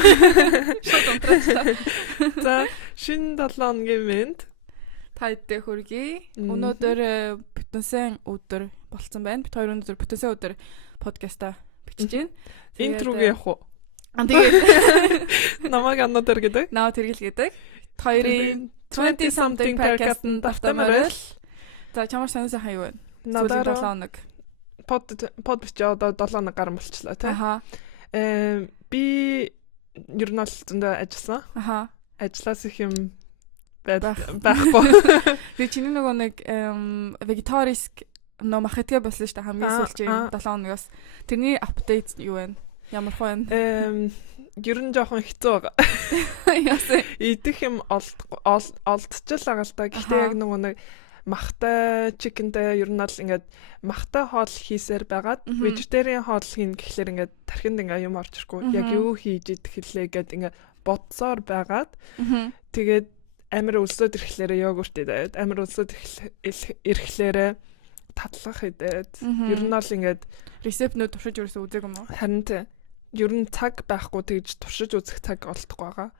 Шууд унтраачлаа. За шинэ 7 хоногийн мэнд Та хэддээ хүргэе. Өнөөдөр бүтэнсэн өдөр болцсон байна. Бид хоёр өнөөдөр бүтэнсэн өдөр подкаста бичиж байна. Интрог явах уу? Тэгээд Намайг анотер гэдэг. наа тэргэл гэдэг. Хоёрын 20 something podcast-ын давтамаар л. За чамаар сонирхсан хаяа байна. Надаар 7 хоног. под бичээ одоо 7 хоног гарсан болчлаа тий. Аха. Би ер нь л зөндөө ажилласан. Аха. Ажиллаас их юм байхгүй. Би чиний нөгөө нэг vegetarisk мах идгээ болсон шүү дээ хамгийн сүүлчийн 7 хоногоос. Тэрний апдейт юу вэ? Ямар хөө вэ? Ер нь жоохон хэцүү байгаа. Яасан. Идэх юм олдчихлаа л да. Гэхдээ яг нөгөө нэг махтай, чикентэй ер нь л ингээд махтай хоол хийсээр байгаад vegetarian хоол хийн гэхлээр ингээд тархинд ингээд юм орж ирэхгүй. Яг юу хийж идэх хэлээ гэд ингээд бодсоор байгаад тэгээд амир өлсөд ирэхлээр йогурт идээд амир өлсөд ирэхлээр татлах идээд ер нь л ингээд рецептнүүд туршиж ерөөсөө үзег юм уу? харин тэ ер нь цаг байхгүй тэгж туршиж үзэх цаг олдохгүй байгаа.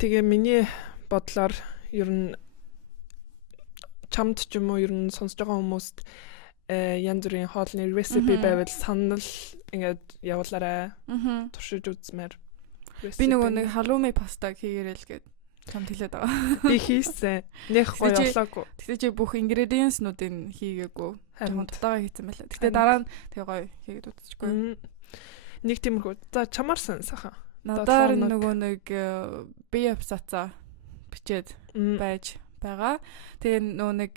Тэгээ миний бодлоор ер нь чамд ч юм уу ер нь сонсож байгаа хүмүүст янз бүрийн хоолны рецепт байвал санал ингээд явуулаарай. Туршиж үзмээр. Би нөгөө нэг халууми пастаг хийгээрэл гээд чамд хэлээд байгаа. Би хийсэн. Нэх гоё болоогүй. Тэгтээ чи бүх ингредиенснуудыг хийгээгүй. Харин дутаагаа хийсэн байлаа. Тэгтээ дараа нь тэгээ гоё хийгээд үзчихгүй. Нэг тиймэрхүү. За чамаар сайхан. Надаар нөгөө нэг би абсаца бичээд байж байгаа. Тэгээ нөгөө нэг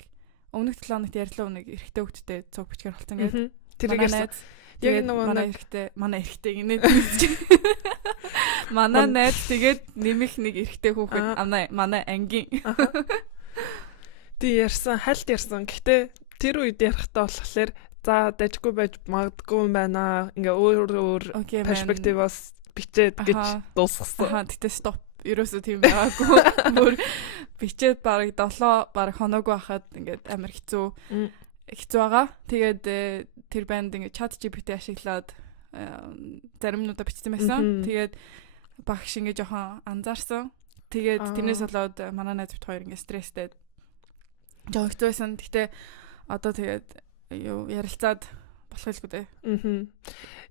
өмнөх 7 хоногт ярьлаа нэг эрэгтэй хөлттэй цуг бичгээр болсон гэдэг. Тэрийг яг нөгөө манай эрэгтэй гинэ. Манай найз тэгээд нэмэх нэг эрэгтэй хүүхэд манай ангийн. Тий ярьсан, хальт ярьсан. Гэхдээ тэр үед ярихтаа болохоор за дажгүй байж магадгүй юм байна. Ингээ өөр перспективаас бичээд гэж дуусгасан. Тэгтээ стоп. Ерөөсөө тийм байгаагүй. Бүр бичээд баг 7 хоног байхад ингээд амар хэцүү байгаа. Тэгээд тэр банд ингээд чат GPT ашиглаад заримнуудаа бичсэн байсан. Тэгээд багш ингээд жоохон анзаарсан. Тэгээд тэрнээс болоод манай найз бит хоёр ингээд стресстэй жоохон хэцүү байсан. Гэхдээ одоо тэгээд ярилцаад болох байлгүй дээ.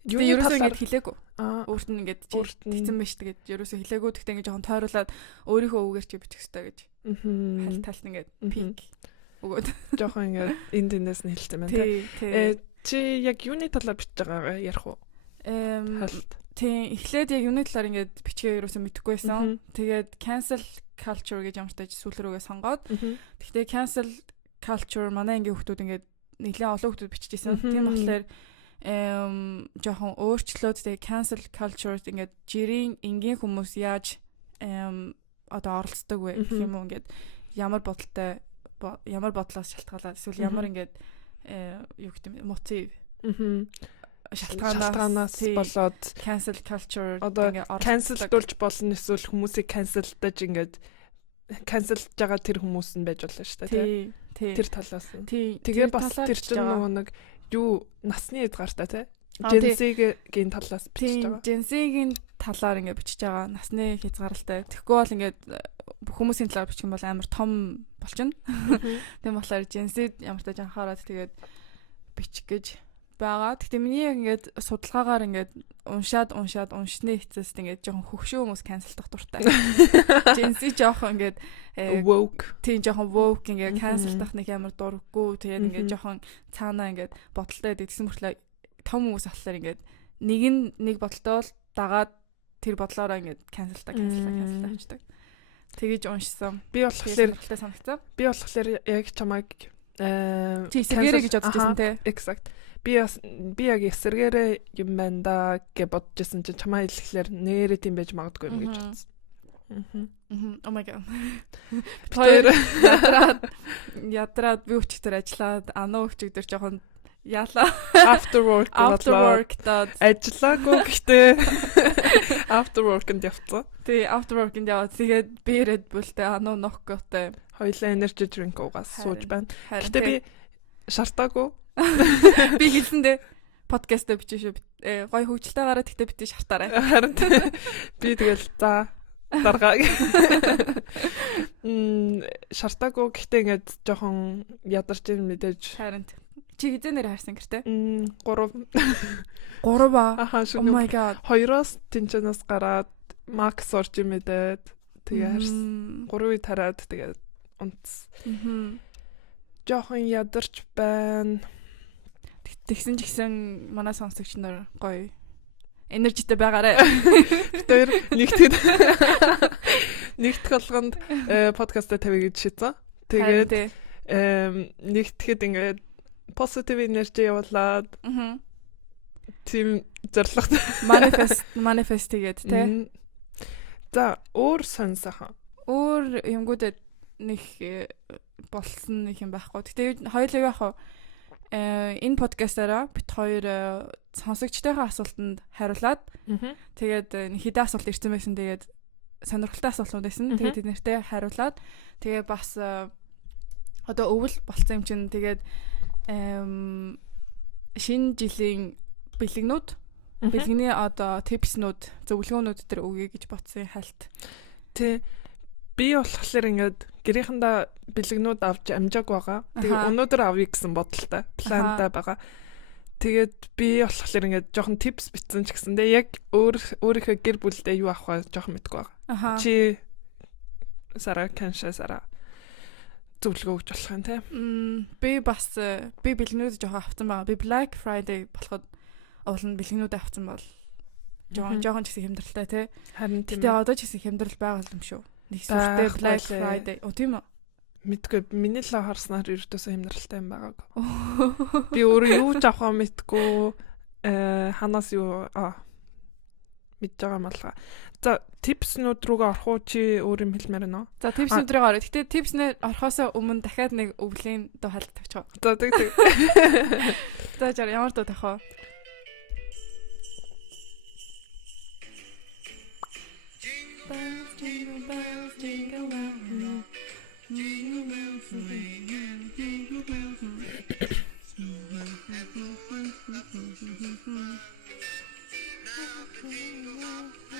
Юуны ерөөсөө ингэж хэлээгүй. Өөрт нь ингэж тэгсэн байж тэгээд ерөөсөө хэлээгүй. Тэгтээ ингэж жоохон тойруулаад өөрийнхөө үгээр чи бичих хэрэгтэй гэж. Талт ингэж пик өгөөд жоохон ингэ энд тэнэс нь хэлсэн байна тий. Чи яг юуны талаар бичиж байгаагаа ярих уу? Тийм эхлээд яг юуны талаар ингэж бичгээ ерөөсөө мэдэхгүй байсан. Тэгээд cancel culture гэж ямартай сүүл рүүгээ сонгоод. Тэгтээ cancel culture манай ангийн хүмүүс ингэж нэлээд олон хүмүүс биччихсэн. Тийм болохоор жоохон өөрчлөөд тэгээ cancel culture ингээд жирийн энгийн хүмүүс яаж одоо оролцдог вэ гэх юм уу ингээд ямар бодлоос шалтгаалаад эсвэл ямар ингээд юу гэдэг юм мотив шалтгаанаас болоод cancel culture ингээд cancelдуулж болно эсвэл хүмүүсийг cancelдаж ингээд cancelж байгаа тэр хүмүүс нь байж болно шүү дээ тий. Тэр талаас нь. Тэгээ бас тэр чинь нөгөө нэг юу насны эдгартай тий. Женсигийн талаас бичиж байгаа. Женсигийн талаар ингээд бичиж байгаа. Насны хязгаарлалтай. Тэгэхгүй бол ингээд хүмүүсийн талаар бичих юм бол амар том болчихно. Тийм болохоор женсид ямар ч анхаарал тэгээд бичих гэж байгаа. Гэхдээ миний яг ингээд судалгаагаар ингээд уншны эцэст ингээд жоохон хөвшөө хүмүүс канселдах дуртай. Женси жоохон ингээд woke. Тийм жоохон woke ингээд канселдах нэг ямар дурггүй. Тэгээд ингээд жоохон цаанаа ингээд бодолтой гэдгсэн мөртлөө том хүмүүс болохоор ингээд нэг бодолтой бол дагаад тэр бодлоороо ингээд канселдаа авчдаг. Тэгэж уншсан. Би болохоор яг чамайг чи эсэргээрээ гэж бодчихсон те. Exact. Би яг эсэргээрээ юм байна да гэж бодчихсон чинь чамаа хэлэхлээр нэрээ тийм байж магадгүй юм гэж бодсон. Oh my god. Ядраад би өчтөр ажиллаад анаа өчтөр жоохон яла after work даа ажиллаагүй гэхдээ after work-нд явцсан. Тий after work-нд яваад тэгээд би Red Bull-тэй анаа ноккотой хоёлаа energy drink уугаас сууж байна. Гэхдээ би шартаагүй. Би хэлсэн дээ. подкаст бичиж гоё хөгжилтэй гараад тэгтээ битээ шартаарай. Харин би тэгэл за даргааг шартаагүй гэхдээ ингээд жоохон ядарч ийн мэдээж. Харин чи хизэнээр харсан гэртээ? 3 аа. Oh my god. 2-оос тэнцэнээс гараад Макс орж имэдээд тэгээ харсан. 3-ыг тараад тэгээ унтс. Жоохон ядарч байна. Тэгсэн ч гэсэн манай сонсогч нар гоё энержитэй байгаарай. Тэр нэгтгэх болгонд подкастаа тавья гэж шийдсэн. Тэгээд нэгтгэхэд ингээд positive energy явуулаад тийм зорилготой manifest тэгээд тий. За өөр сонсохон. Өөр юмгуудад нэг болсон нэг юм байхгүй. Гэтэ хоёулаа яах вэ? Энэ подкастаараа бит хоёр сонсогчтойхоо асуултанд хариулаад тэгээд нэг хэдэн асуулт ирсэн байсан. Тэгээд сонирхолтой асуултууд байсан. Тэгээд тэднэртэй хариулаад тэгээд бас одоо өвөл болцсон юм чинь тэгээд шинэ жилийн бэлгэний одоо типснүүд зөвлөгөөнүүд төр өгье гэж бодсон хальт. Тэ би болохоор ингээд гэрийнхэндээ бэлгэнүүд авч амжааг байгаа. Тэгээ өнөөдөр авъя гэсэн бодолтой плантай байгаа. Тэгээд би болохоор ингээд жоохон типс бичсэн ч гэсэндээ яг өөрийнхөө гэр бүлдээ юу авах вэ жоохон мэдгүй байгаа. Чи Сара зөвлөгөө өгч болох юм те. Би бэлгэнүүд жоохон авсан байгаа. Би Black Friday болоход уулын бэлгэнүүд авсан бол жоохон ч гэсэн хямдралтай те. Харин тийм. Тэгээ одоо ч гэсэн хямдрал байгаа юм шүү. Нэг сүртэй Black Friday. Тийм үү? Мэдгүй миний л харснаар ердөөсөө хямдралтай юм байгааг. Би өөрөө юу ч авах мэдгүй ханаас юу мэдж байгаа юм алга. За типснүүд рүүгээ орох уу чи өөр юм хэлмээр байна уу? За типснүүд рүү орё. Гэтэ типснээр орохоос өмнө дахиад нэг өвлийн дуу хальт тавьчих. За тэг. За жаа ямар дуу тавих вэ?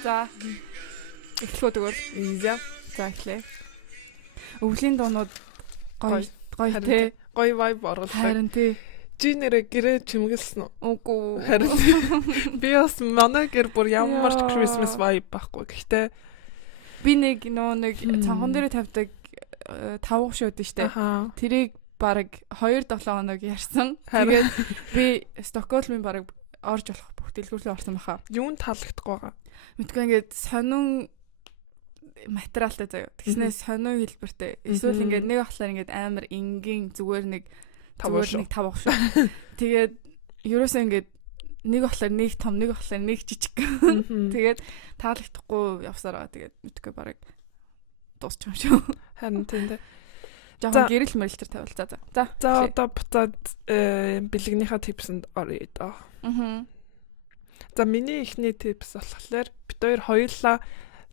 За эхлэхөө тэгвэл за эхлэе. Өвлийн дуунууд гоё тий. Гоё vibe оруулдаг. Харин тий. Чи нэрээ гэрээ чимгэлсэн үү? Үгүй. Харин би бас манай гэр бүр ямар ч Christmas vibe байхгүй. Гэхдээ би нэг цанхан дээр тавьдаг 5 шууд штэ. Тэрийг баг 2-7 хоног ярьсан. Тэгээд би Стокгольмын баг орж болох бүх дэлгүүрлээ орсон баха. Юунд таалагдахгүй байгаа? Мэдгүй ингээд сонин материалтай заяа. Тэгснээс сонин хэлбэртэй. Эсвэл ингээд нэг ахлаар ингээд амар энгийн зүгээр нэг 5 шүү. Тэгээд ерөөсөө ингээд нэг ахлаар нэг том, нэг ахлаар нэг жижиг. Тэгээд таалагдахгүй явсараа тэгээд мэдгүй баг дуусч юм шүү. Харин тийм. Жаахан гэрэл мэрэлтэр тавил. За одоо буцаад бэлгэнийхээ типсэнд оръё доо. За миний ихний типс болохоор бид хоёулаа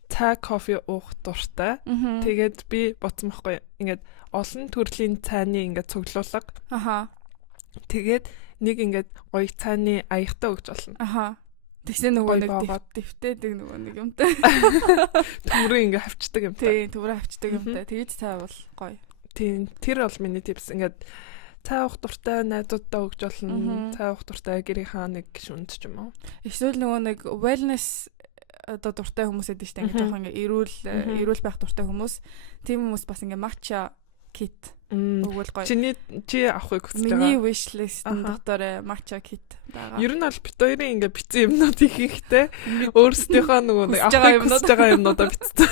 цай кофе уух дуртай. Тэгээд би боцсон байхгүй ингээд олон төрлийн цайны ингээд цуглуулга. Тэгээд нэг ингээд гоё цайны аягтай өгч болно. Тэгсэн нөгөө нэг дэвтээдэг нөгөө нэг юмтай. Төмрөө ингээд хавчдаг юмтай. Тийм, төмрөө хавчдаг юмтай. Тэгээд цай бол гоё. Тийм, тэр бол миний типс. Ингээд цай уух дуртай найзуудтай өгч болно. Цай уух дуртай гэрийнхаа нэг шүнд ч юм уу. Эсвэл нөгөө нэг wellness одоо дуртай хүмүүс эдэн штэ ингээд жоохон ингээд эрүүл байх дуртай хүмүүс. Тийм хүмүүс бас ингээд matcha kit өгвөл гоё. Чи авахыг хүсэж байгаа. Миний wish list-ын дотор matcha kit байгаа. Ер нь бол бит хоёрын ингээд бичсэн юмнууд ихтэй өөрсдийнхөө нөгөө нэг авахыг хүсэж байгаа юмнуудаа бичсэн.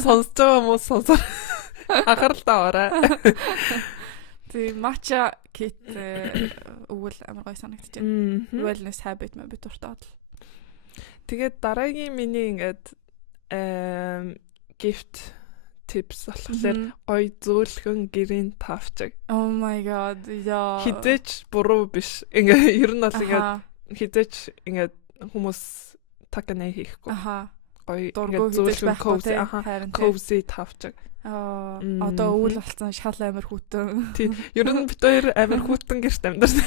Сонсож байгаа хүмүүс сонсоо. Анхааралтай аваарай. Тийм matcha kit өгвөл амар гоё санагдаж байна. Wellness habit мэ би дуртай. Тэгээд дараагийн миний ингээд gift tips болохоор гоё зөөлхөн гэрийн тавчиг. Oh my god. Яа. Хизээч буруу биш. Ингээ ер нь бол ингээд хизээч ингээд хүмүүс таканаа хийхгүй. Гоё ингээд зөөлхөн cozy тавчиг. Одоо өвөл болсон шал амар хүүтэн. Тийм. Ер нь бид хоёр амар хүүтэн гэрт амьдарсан.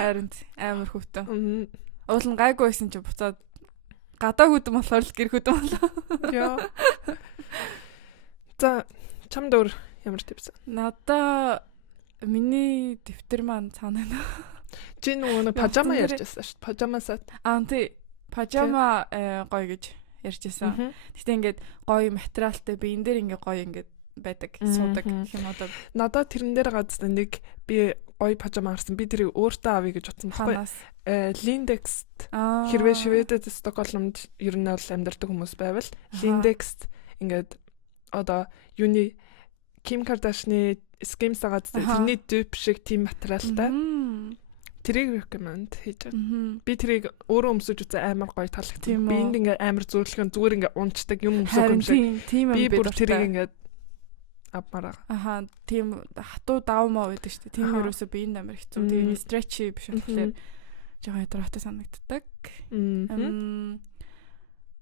Харин амар хөтөн. Уул нь гайгүй байсан чи буцаад гадаа хөдөн болохоор л гэр хөдөн болоо. Яа. За чамд өөр ямар төвсөн? Надаа миний дэвтэр маань цаана байна. Чи нөгөө пажама ярьжсэн шүү дээ. Пажамасаа. Тий. Пажама гоё гэж ярьжсэн. Гэтэ ингээд гоё материалтай би энэ дээр ингээд гоё ингээд байдаг, суудаг гэх юм одоо. Надад тэрэн дээр газар нэг би гоё пажама харсан. Би тэрийг өөртөө авъя гэж бодсон байхгүй. Lindex хэрвээ Шведэд Стокгольмд ер нь бол амьдардаг хүмүүс байвал Lindex ингээд одоо юуны Kim Kardashian Skims агаад тэрний dupe шиг тийм материалтай. Тэрийг recommend хийж байна. Би тэрийг өөрөө өмсөж үзээ амар гоё таалагдсан. Би энд ингээ амар зөөрлөхөн зүгээр ингээ унцдаг юм өмсөх юм шиг. Би бүр тэрийг ингээ авмаар байгаа. Аха, тийм хатуу давмаа байдаг шүү дээ. Тийм ерөөсөө би энэ амар хэцүү. Тийм stretchy биш болохоор жоохон ядраахтай санагддаг.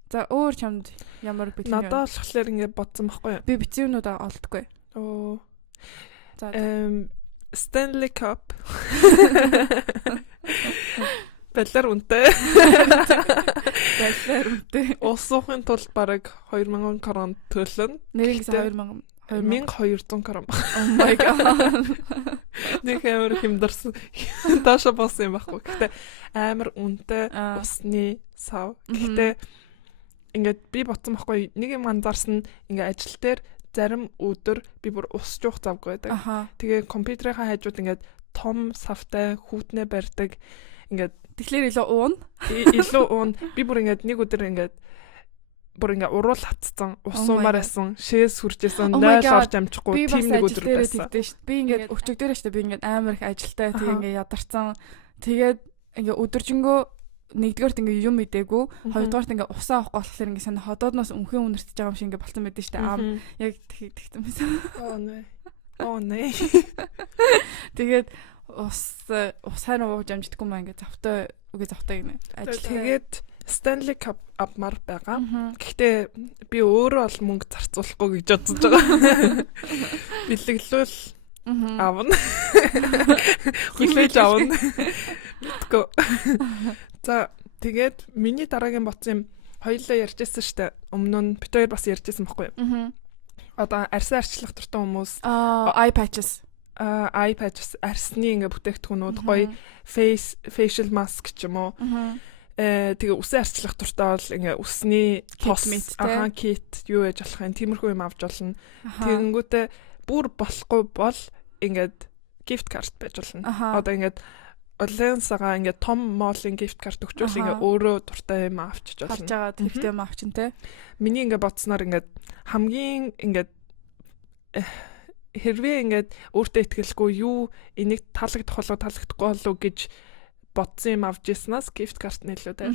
За өөр чамд ямар бэлэн юм? Надад болохоор ингээ бодсон байхгүй юу? Би бицүүнүүдээ олдгүй. Оо. За Stanley Cup. Баллар үнэтэй. Баллар үнэтэй. Уусахын тулд бараг 2000 крон төлөн. Нэрээс 1200 крон. Oh my god. Нэг амар хэмдэрсэн. Дааша болсон юм байхгүй. Гэтэ амар үнэтэй усны сав. Гэтэ ингээд би ботсон байхгүй. Нэг юм анзаарсан ингээд ажил дээр зарим өдөр би бүр усч уух завгүй байдаг. Тэгээ компьютерийнхаа хажууд ингээд том савтай хүүтнээ барьдаг. Ингээд тэгэхээр илүү уун. Илүү уун. Би бүр ингээд нэг өдөр ингээд бүр ингээд уруул хатцсан, усуумаар байсан, шээс хүрчээсэн, 0 орж амжихгүй тийм нэг өдөр байсан. Би ингээд өчигдөр штэ би ингээд амар их ажилтай тэгээ ингээд ядарсан. Тэгээд ингээд өдөржингөө нэгдүгээрт ингээ юм мэдээгүй, хоёрдугаарт ингээ усаа авахгүй болохоор ингээ санаа ходоодноос өнхөн үнэртэж байгаа юм шиг ингээ болцсон байдаг штэ. Яг тэгсэн байсан. Оо нэ. Тэгээд усаар ууж амждаггүй маа ингээ завтай гинэ. Ажил. Тэгээд Stanley Cup авмаар байгаа. Гэхдээ би өөрөө бол мөнгө зарцуулахгүй гэж бодож байгаа. Бэлэглүүл аавна. Хүлээж аавна. Мэдгүй. За тэгээд миний дараагийн боцсон юм хоёулаа ярьжсэн штэ. Өмнө нь бит хоёр бас ярьжсэн байхгүй юу? Одоо арьсан арчлах дуртай хүмүүс eye patches арсны ингээ бүтээгдэхүүнүүд гоё facial mask ч юм уу. Тэгээ үсэн арчлах дуртай бол ингээ үсний kit юу яж болох юм тиймэрхүү юм авч болно. Тэгэнгүүтээ бүр болохгүй бол ингээд gift card байж болно. Одоо ингээд Олensагаа ингээд том молын gift card өгчвөл ингээд өөрөө дуртай юм авчиж болно. Авч байгаа хэрэгтэй юм авчин те. Миний ингээд бодсноор ингээд хамгийн ингээд хэрвээ ингээд өөртөө итгэлгүй юу энийг таалагдах таалагдахгүй болов гэж бодсон юм авч яснаас gift card нь илүү таа.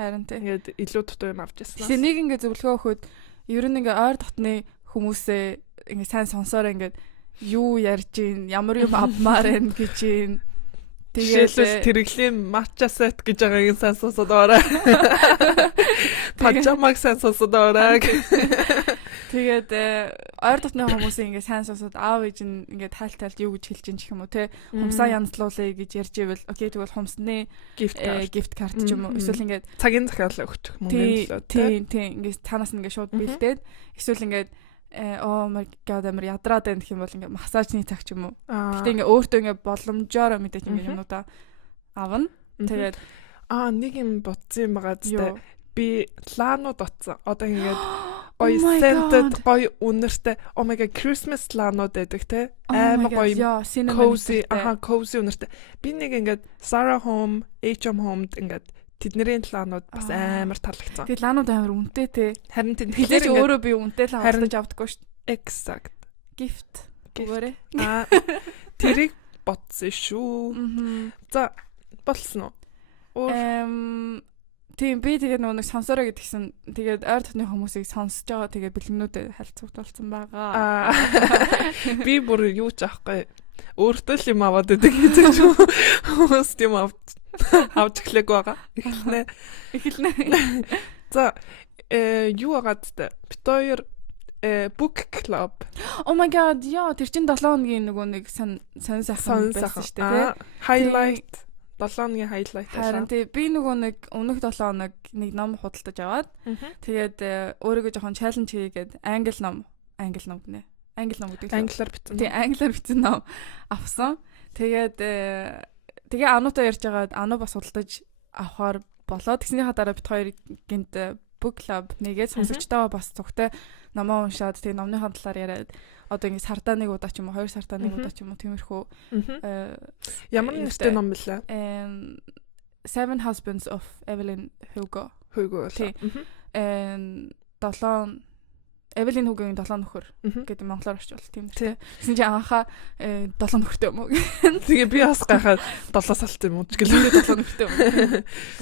Харин те. Ингээд илүү дутуу юм авч яснаас. Тэгээ нэг ингээд зөвлөгөө өгөхөд ер нь ингээд ойр дотны хүмүүсээ ингээд сайн сонсоор ингээд юу ярьж гин ямар юм авмаар байна гэж юм. Тэгээд тэрэглийн matcha set гэж байгаагийн сайн сонсоод ороо. Пажамаг сайн сонсоод ороо. Тэгээд ойр дотны хүмүүсийн ингээд сайн сонсоод аав ээж нь ингээд тайлтайлт юу гэж хэлж ин ч юм уу те хумсаа янзлуулъя гэж ярьж ивэл окей тэгвэл хумсны gift card ч юм уу эсвэл ингээд цагийн захиалга өгчих мөнгө төлөө тийм ингээд танаас ингээд шууд бэлдээд эсвэл ингээд oh my god амар ядраад байх юм бол ингээ массажны цаг ч юм уу. Гэтэ ингээ өөртөө ингээ боломжоор мэдээж ингээ юмудаа авна. Тэгээд нэг юм бодсон юм байгаа зү. Би лаанууд утсан. Одоо ингээд гоё scented гоё үнэртэй. Oh my god Christmas лаанууд байдаг те. Амар гоё cozy cozy үнэртэй. Би нэг ингээд Sarah Home, H&M Home-д ингээд тэдний лаанууд бас амар таалагдсан. Тэгээд лаанууд амар үнэтэй те. Харин хэлээж өөрөө би үнэтэй лаан авч авдаггүй шүү дээ. Exact. Gift. Өгөөрэй. Тэрийг бодсон шүү. За болсон уу? Тийм би тэгээд нэг сонсороо гэдгсэн. Тэгээд ойр дотны хүмүүсийг сонсож байгаа. Тэгээд бэлгэнүүдэд харилцуулсан байгаа. Би бүр юу ч аахгүй. Өөртөө л юм аваад байдаг гэж хүмүүс тийм авч эхлэх байгаа. Эхэлнэ. За юу агаад бит хоёр book club. Oh my god, яа тэр чин 7 хоногийн нөгөө нэг сан сайхан байсан шүү дээ, тий. Highlight 7 өдрийн хайлайт байлаа. Харин тий би нөгөө нэг өмнөх 7 хоног нэг ном худалдаж аваад тэгээд өөрийгөө жоохон чаленж хийгээд англи ном гинэ. Англи ном гэдэг. Англиар бичсэн. Тий англиар бичсэн ном авсан. Тэгээд тэгээ ануудаа ярьж байгаад ануу бас худалдаж авахаар болоод тэгснийхаа дараа бит хоёр гинт book club нэгээд сонсогчтойгоо бас цогтой номоо уншаад тэгээ номныхаа талаар яриад одоо ингэ сардаа нэг удаа ч юм уу 2 сардаа нэг удаа ч юм уу тиймэрхүү ямар нэртэй ном бэлээ? Seven Husbands of Evelyn Hugo. Hugo. Тий. 7 Evelyn Hugo-гийн 7 нөхөр гэдэг монголоор орчуул тийм нэртэй. Гэсэн чинь анхаа 7 нөхөртэй юм уу? Тэгээ би бас гайхаад 7 салт юм уу ч гэлээ 7 нөхөртэй юм.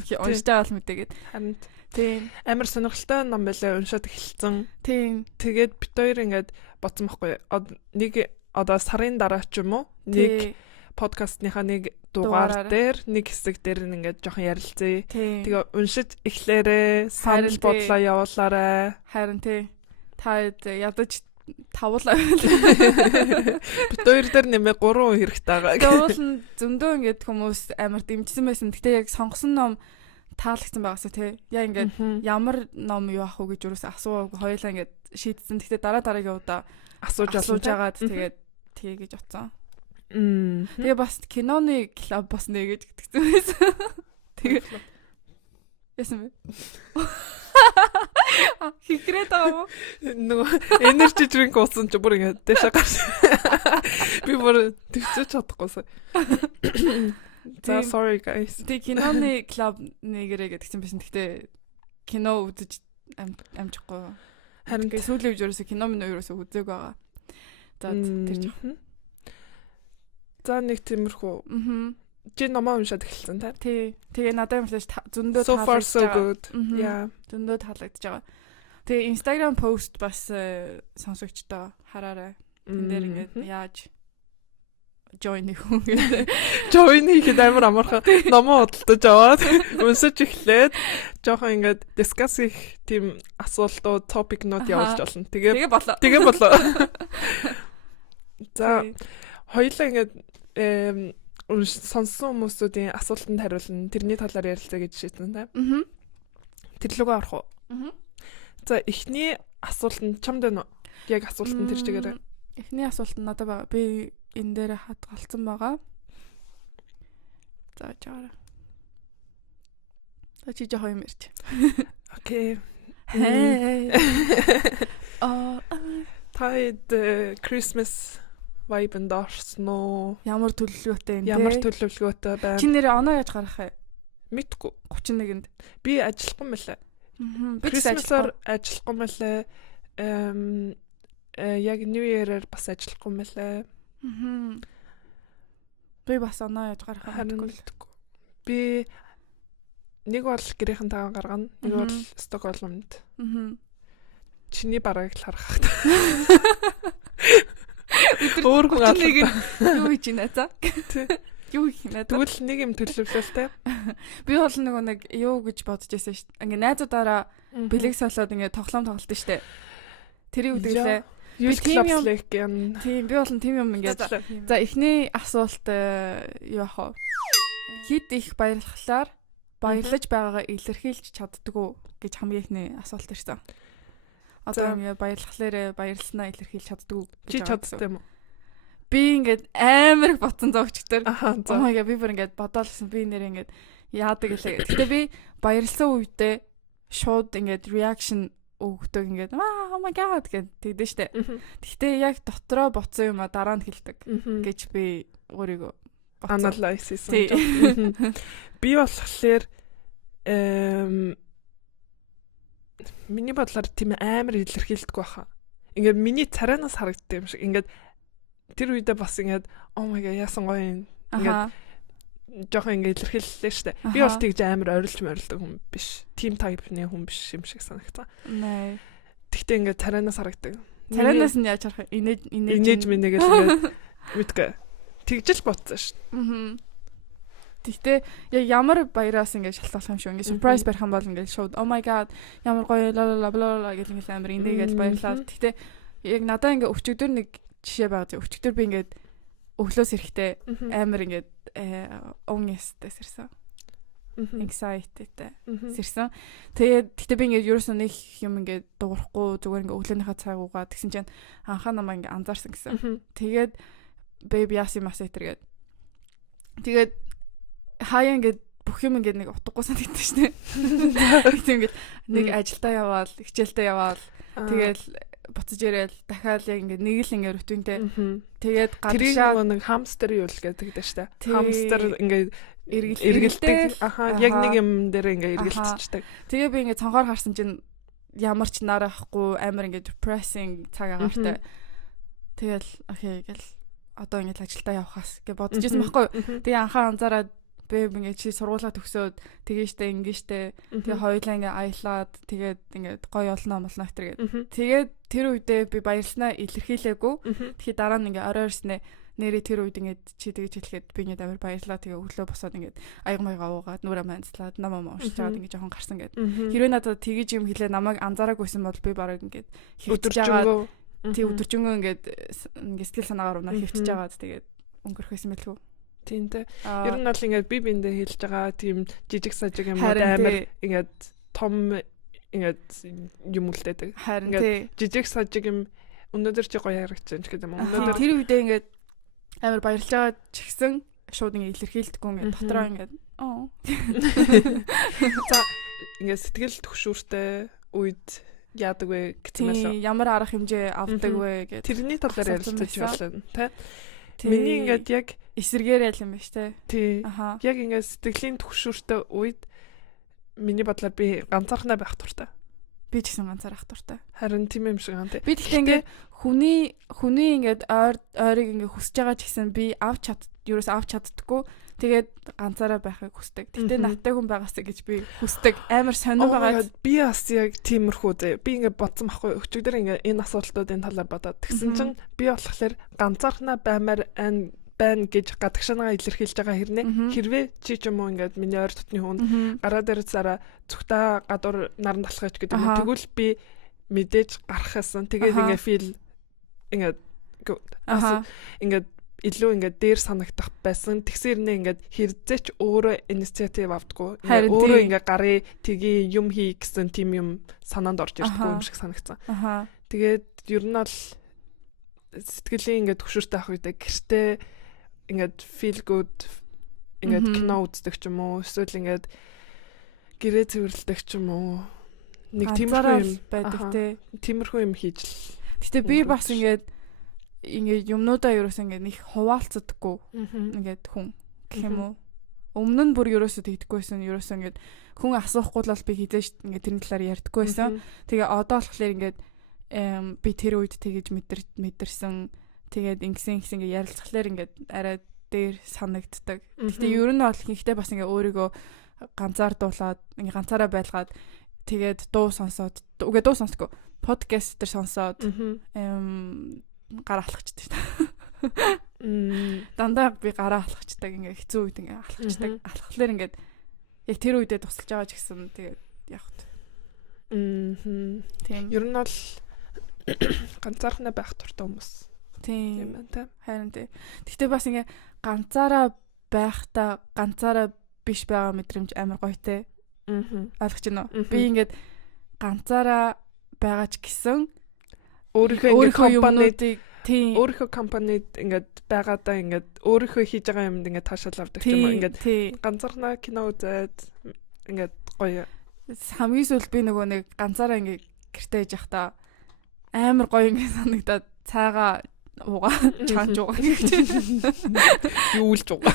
Окей, уншиж байгаа л мэдээгээд. Харин тийм амар сонирхолтой ном байлаа уншаад эхэлсэн. Тийм. Тэгээд бид хоёр ингээд бодсон байхгүй. Нэг одоо сарын дараа ч юм уу нэг подкастныхаа нэг дугаар дээр нэг хэсэг дээр ингээд жоохон ярилцъя. Тэгээ уншиж эхлээрээ санал бодлоо явуулаарай. Харин тий. Та ядаж тавуулаа. Бид хоёр дээр нэмээ 3 хэрэгтэй байгаа. Тэгээ уул нь зөндөө ингээд хүмүүс амар дэмжсэн байсан. Гэтэ яг сонгосон ном таалагдсан байгаасаа тий. Яа ингээд ямар ном юу ах уу гэж юуроос асууаагүй хоёулаа ингээд шийдсэн. Гэтэ дараагийн удаа асууж агаад тэгээд тгий гэж утсан. Тэгээ бас киноны клуб бас нэ гэж итгэсэн байсан. Тэгээ яасан бэ? Хикрээд байгаа юм. Нөгөө energy drink уусан ч бүр ингээд дэшээ гарч. Би бүр төвчөж чадахгүйсэн. За sorry guys. Тэг киноны клуб нэгэрээ гэдгсэн байсан. Гэхдээ кино үзэж амжихгүй. Харин сүүлийн үеэрээс кино минь ерөөсөө үзег байгаа. За тэр жоохон. За нэг тиймэрхүү. Чи номоо уншаад эхэлсэн та? Тий. Тэгээ надад юм флэш зөндөө so far so good. Yeah. Зөндөө таалагдж байгаа. Тэгээ Instagram post бас сонсогчдоо хараарай. Энд дээр ингээд яаж join хийх юм гэдэг. Join хийхэд амар амархан номоо худалдаж аваад уншиж эхлээд жоохон ингээд discuss их тийм асуултууд топикнууд явуулж болно. Тэгээ болоо. За хоёулаа ингээд сонссон хүмүүсүүдийн асуултанд хариулна. Тэрний талаар ярилцъя гэж шийдсэн та. Тэр лугаа орох уу? За эхний асуулт нь чамд байна уу? Яг асуулт нь тэр чигээрээ. Эхний асуулт нь надад байгаа. Би энэ дээр хадгалсан байгаа. За жаараа. Чи жоохон юм ярьж. Окей. Таад Christmas vibe-нд орсон уу? Ямар төлөвлөгөөтэй юм бэ? Ямар төлөвлөгөөтэй байна? Чи нэрээ оноо яаж гаргах вэ? Мэдгүй. 31-нд. Би ажиллахгүй мэлээ. Би ч ажиллахгүй мэлээ. Яг New Year-ээр бас ажиллахгүй мэлээ. Би бас оноо яаж гаргах мэдгүй. Би нэг бол гэрийнхэн тагаа гаргана. Нэг бол Стокгольмд. Чиний барааг л харах хэрэгтэй. Өөр хүн юу хийж байна за? Юу хийх юм бэ? Тэгвэл нэг юм төлөвлөлтэй. Би бол нэг юу гэж бодож байсан шүү дээ. Ингээ найзуудаараа бэлэг солиод ингээ тоглоом тоглолт шүү дээ. Тэрийг үдэглээ. Би тийм би бол тийм юм ингээ. За эхний асуулт юу ах вэ? Хит их баярлаж байгаагаа илэрхийлж чаддгүй гэж хамгийн ихний асуулт ирсэн. Одоо ингээ баярлснаа илэрхийлж чаддгүй гэж чаддсан юм уу? Би ингээд амар их ботсон зовчтөр. Oh my god би бүр ингээд бодоолсон би нэр ингээд яадаг гэлээ. Гэтэ би баярлсан үедээ шууд ингээд reaction өгдөг ингээд oh my god гэдэг штэ. Гэтэ яг дотроо боцсон юм а дараа нь хэлдэг гэж би өөрийгөө analyze хийсэн. Би болохоор миний бодлоор тийм амар илэрхийлдэггүй баха. Ингээд миний царайнаас харагддаг юм шиг. Ингээд тэр үедээ бас ингээд oh my god яасан гоё юм. Ингээд жоохон ингээд илэрхийллээ штэ. Би бол тэгж амар орилж морилдог хүн биш. Тим тайпны хүн биш юм шиг санагцсан. Нэ. Тэгтээ ингээд царайнаас харагддаг. Царайнаас нь яаж харах инээж минийгээс ингээд мэдгүй. Тэгжэл ботсон штэ. Тэгтээ яг ямар баяраас ингээд шалтгаалах юм шүү. Ингээд surprise барих юм бол ингээд шууд oh my god ямар гоё ла гэл ингээд амар инээгээл баярлаад. Тэгтээ яг надаа ингээд өчигдөр нэг жишээ байгаа. Өчигдөр би ингээд өглөөс эрэхтэй амар ингээд onest-ээс ирсэн. Anxiety-тэй сэрсэн. Тэгээд гэтээ би ингээд ерөөсөө нэг юм ингээд дуурахгүй зүгээр ингээд өглөөнийхөө цаг уугаад тэгсэн чинь анхаа намаа ингээд анзаарсан гэсэн. Тэгээд baby яасан мас этэргээд. Тэгээд хаяа ингээд бүх юм ингээд нэг утгагүй санагдсан шүү дээ. Тэгсэн ингээд нэг ажилдаа яваал, хичээлдээ яваал. Тэгэл буцаж ирээл дахиад яг ингээд нэг л ингээд рутинтэй. Тэгээд гадшаа нэг хамстер юу л гэдэг дээ шүү дээ. Хамстер ингээд эргэлдэг. Яг нэг юм дээр ингээ эргэлцчихдэг. Тэгээ би ингээ цонхоор харсан чинь ямар ч нар ахгүй амар ингээ depressing цаг агаартай. Тэгэл окей гэл одоо ингээ ажилдаа явахаас гэж бодож ирсэн байхгүй. Тэгээ анхаа анзаараад би ингээ чи сургуулаа төгсөөд тэгээ штэ ингээ штэ. Тэгээ хоёулаа ингээ аялаад тэгээд ингээ гоё олноо молно гэтэр гээд. Тэгээд тэр үедээ би баярлснаа илэрхийлээгүй. Тэгэхээр дараа нь ингээ орой ирснээ нэрээ тэр үед ингээд чи тэгж хэлэхэд би ингээд амар баярлаа. Тэгээ өглөө босоод ингээд аяг маяга уугаад нүрэ манцлаад намаа уншиж чаад ингээд жоохон гарсан гэд. Хэрвээ надад тэгж юм хэлээ намайг анзаараагүйсэн бол би бараг ингээд хэвчж байгаа. Тэг өдөржингөө ингээд сэтгэл санаагаар унаа хэвчж байгаад тэгээд өнгөрөх байсан байлгүй. Тийм дээ. Ер нь бол ингээд би биндээ хэлж байгаа тийм жижиг сажиг юм амар ингээд том ингээд юм үлдээдэг. Ингээд жижиг сажиг юм өнөөдөр чи гоё харагдсан ч гэдэг юм. Өнөөдөр тэр үедээ ингээд амар баярлж байгаа ч гэсэн шууд ингэ илэрхийлдэггүй ингэ дотроо ингэ за ингэ сэтгэл төгшүүртэй үед яадаг вэ гэсэн мэлээ. Ямар арга хэмжээ авдаг вэ гэдэг. Тэрний талаар ярилцаж байна тий. Миний ингээд яг эсэргээр ял юм байна штэ. Тий. Яг ингэ сэтгэлийн төгшүүртэй үед миний бодлоор би ганцаархнаа байх дуртай. Би ч гэсэн ганцаарх дуртай. Харин тийм юм шиг байна тий. Би тэгтээ ингээ хүний ингээд ойрыг ингээ хүсэж байгаа ч гэсэн би авч чаддаггүй. Тэгээд ганцаараа байхыг хүсдэг. Тэгтээ надтай хүн байгаасаа гэж би хүсдэг. Амар сонир байгаа. Би бас яг тиймэрхүү зэ. Би ингээ бодсон байхгүй өчигдөр ингээ энэ асуултуудын талаар бодоод тэгсэн чинь би болохоор ганцаархнаа баймаар байна гэж гадагшаагаа илэрхийлж байгаа хэрнээ хэрвээ чи ч юм уу ингээд миний ойр дотны хүн гараа дээр цаараа зүгтаа гадуур наран талхаж гэдэг юм. Тэгвэл би мэдээж гарахсан. Тэгээд ингээ фил ингээд ингээд илүү ингээд дээр санагдах байсан. Тэгсэрнээ ингээд хэрзээч өөрөө инициатив авдаггүй. Өөрөө ингээд гарыг тгий юм хий гэсэн тийм юм санаанд орж ирдэггүй юм шиг санагдсан. Тэгээд ер нь бол сэтгэлийн ингээд төвшөртэй авах үедээ гэртээ ингээд feel good ингээд кино үздэг ч юм уу эсвэл ингээд гэрээ цэвэрлэдэг ч юм уу нэг тиймэрхүү юм байдаг те тиймэрхүү юм хийж л. Гэтэ би бас ингээд юмнуудаа ерөөсөө ингээд нэг хуваалцдаггүй ингээд хүн гэх юм уу. Өмнө нь бүр ерөөсөө тэгдэггүйсэн ерөөсөө ингээд хүн асуухгүй л би хизээш ингээд тэрний талаар ярьдаггүй байсан. Тэгээ одоо болохоор ингээд би тэр үед тэгэж мэдэрсэн. Тэгээд ингэсэн ингээд ярилцахлаар ингээд арай дээр санагддаг. Гэхдээ ер нь бол ихтэй бас ингээд өөрийгөө ганцаардуулаад ингээд ганцаараа байлгаад тэгээд дуу сонсоод үгүй дуу сонсдоггүй подкаст дээр сонсоод гараа алхачдаг шүү дээ. Дандаа би гараа алхачдаг ингээд хэцүү үед ингээд алхачдаг. Алхахлаар ингээд яг тэр үедээ тусалж байгаа ч гэсэн тэгээд яг тийм. Ер нь бол ганцаархнаа байх дуртай хүмүүс. Тийм байна та. Харин тийм. Гэхдээ бас ингээ ганцаараа байхдаа ганцаараа биш байгаа мэдрэмж амар гоё те. Ойлгож байна уу? Би ингээд ганцаараа байгаа ч гэсэн өөрийнхөө компанид ингээд байгаадаа ингээд өөрийнхөө хийж байгаа юмд ингээд таашаал авдаг юм уу? Ингээд ганцаархнаа кино үзээд ингээд гоё. Хамгийн сүүл би нөгөө нэг ганцаараа ингээд гэртээ яж явахдаа амар гоё ингээд санагдаад цайгаа уугаа чаанж уугаа гэж юулж уугаа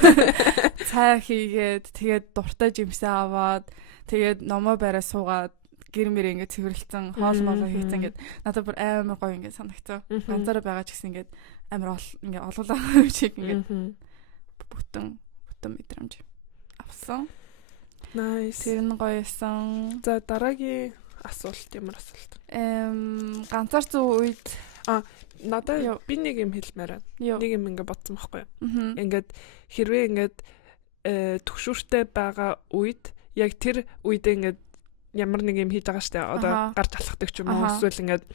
цай хийгээд тэгээд дуртай жимсээ аваад тэгээд номоо бараа суугаад гэр мэр ингээд цэвэрлэлцэн хоол моолоо хийцэн ингээд надад бүр амар гоё ингээд санагцсан. Ганцаараа байгаа ч гэсэн ингээд амар ингээд олоолаа шиг ингээд бүтэн мэдрэмж авсан. Nice. Тэр нь гоёсэн. За дараагийн асуулт ямар асуулт? Ганцаарцсан үед надад би нэг юм хэлмээр байна. Нэг юм ингээд бодсон байхгүй юу? Ингээд хэрвээ ингээд төгшүүртэй байгаа үед яг тэр үедээ ингээд ямар нэг юм хийж байгаа штэ. Одоо гарч алхахдаг ч юм уу эсвэл ингээд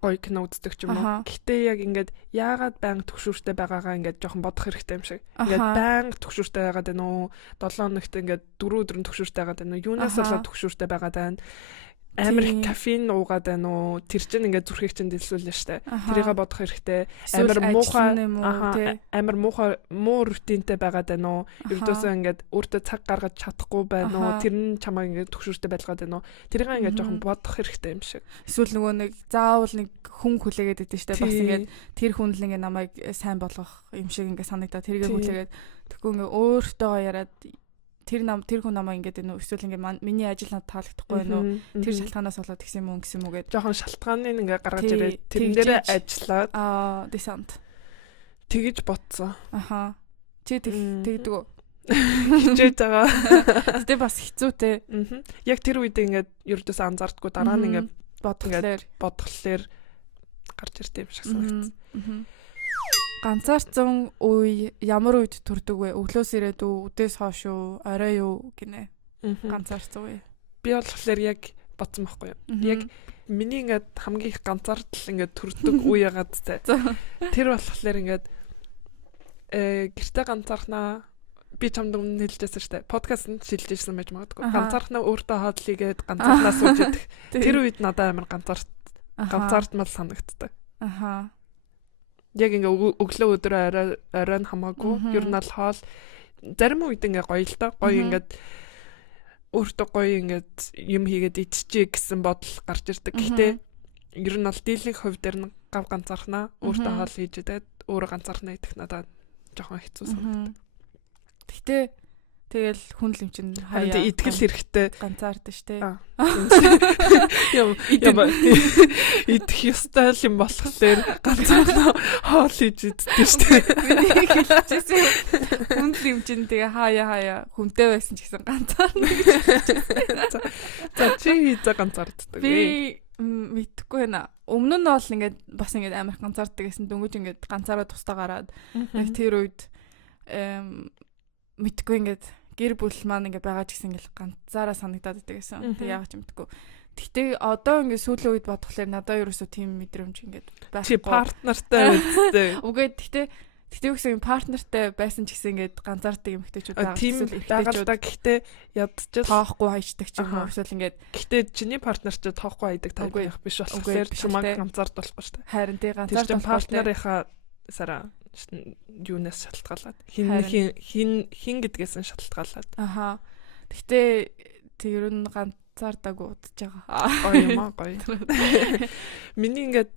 гоё кино үздэг ч юм уу. Гэхдээ яг ингээд яагаад байнга төгшүүртэй байгаагаа ингээд жоохон бодох хэрэгтэй юм шиг. Ингээд байнга төгшүүртэй байгаад байна уу? 7 хоногт ингээд 4 өдөр төгшүүртэй байгаад байна уу? Юунаас болоод төгшүүртэй байгаад байна? Амар кофеин уугаад байна уу? Тэр чинь ингээд зүрхийг чинь дэлсүүлнэ штэ. Тэрийгээ бодох хэрэгтэй. Амар муу рутинтэй байгаад байна уу? Ердөөсөө ингээд өөртөө цаг гаргаж чадахгүй байна уу? Тэр нь чамайг ингээд төгшүүртэй байлгаад байна уу? Тэрийгээ ингээд жоохон бодох хэрэгтэй юм шиг. Эсвэл нөгөө нэг заавал нэг хүн хүлээгээд идэв штэ. Бас ингээд тэр хүн л ингээд намайг сайн болгох юм шиг ингээд санагдаа. Тэрийгээ хүлээгээд тэгэхгүй ингээд өөртөө яриад тэр хүн намаа ингээд энэ эсвэл ингээд миний ажил надад таалагдахгүй байна уу? Тэр шалтгаанаас болоод тэгсэн юм уу гэсэн юм уу гэд. Жохон шалтгааныг ингээд гаргаж ирээд тэрэн дээрээ ажиллаад десант тэгэж бодсон. Чи тэгдэг үү? Хичээж байгаа. Тэ бас хэцүүтэй. Яг тэр үед ингээд ердөөс анзаардаггүй дараа нь ингээд бодглохлоор гарч ирдэг юм шиг санагдсан. Ганцаарцсан үе ямар үед төрдөг вэ? Өглөөс ирээд үү, үдээс хойш үү, орой юу гинэ. Ганцаарцсан үе. Би болохоор яг бодсон байхгүй юу? Яг миний ингээд хамгийн их ганцаардл ингээд төрдөг үе ягаад тэ. Тэр болохоор ингээд гэртээ ганцаархнаа би чамд өмнө хэлжсэн шүү дээ. Подкастт шилжижсэн байж магадгүй. Ганцаархнаа өөртөө хооллыгээд ганцаархнаа сууж идэх. Тэр үед надад амар ганцаардмал санагддаг. Яг ингээ өглөө өдөр оройн хамаагүй ер нь л хоол зарим үед ингээ гоё л доо гоё ингээд өөртөө гоё ингээд юм хийгээд идчихье гэсэн бодол гарч ирдэг. Гэхдээ ер нь бол дийлэнх хувь дээр нь гав ганцаархнаа өөртөө хоол хийж идээд өөрөө ганцаархнаа идэх надад жоохон хэцүү санагддаг. Гэхдээ тэгэл хүн л юм чинь хаяа итгэл хэрэгтэй ганцаард штэ. Яа идэх ёстой юм болохоор ганцаараа хоол хийж иддэг штэ. Хүн л юм чинь тэгээ хаяа хүнтэй байсан ч гэсэн ганцаарна гэж. За чи ганцаарддаг. Би мэдхгүй байна. Өмнө нь бол ингээд бас ингээд амар ганцаарддаг гэсэн дөнгөж ингээд ганцаараа тусдаа гараад яг тэр үед мэдхгүй ингээд гэр бүл маань ингээ байгаа ч гэсэн ингээл ганцаараа санагдаад байдаг гэсэн. Тэг яагаад ч мэдгүй. Гэхдээ одоо ингээ сүүлийн үед бодглохлоор надад ерөөсөө тийм мэдрэмж ингээд байхгүй. Чи партнертай үстэй. Үгүй гэхдээ үгүй партнертай байсан ч гэсэн ингээд ганцаардаг эмэгтэйчүүд байгаа. Тийм байгалаа гэхдээ ядчих тоохгүй хайждаг ч юм уу. Эсвэл ингээд гэхдээ чиний партнер ч тоохгүй хайдаг тайпных биш болохоор чамаг ганцаард болохгүй шүү дээ. Харин тий ганцаард партнерынхаа сараа юунаас шалтгаалаад хин гэдгээс нь шалтгаалаад. Гэхдээ тэр нь ганцаардаг удаж байгаа. Гоё юм аа гоё. Миний ингээд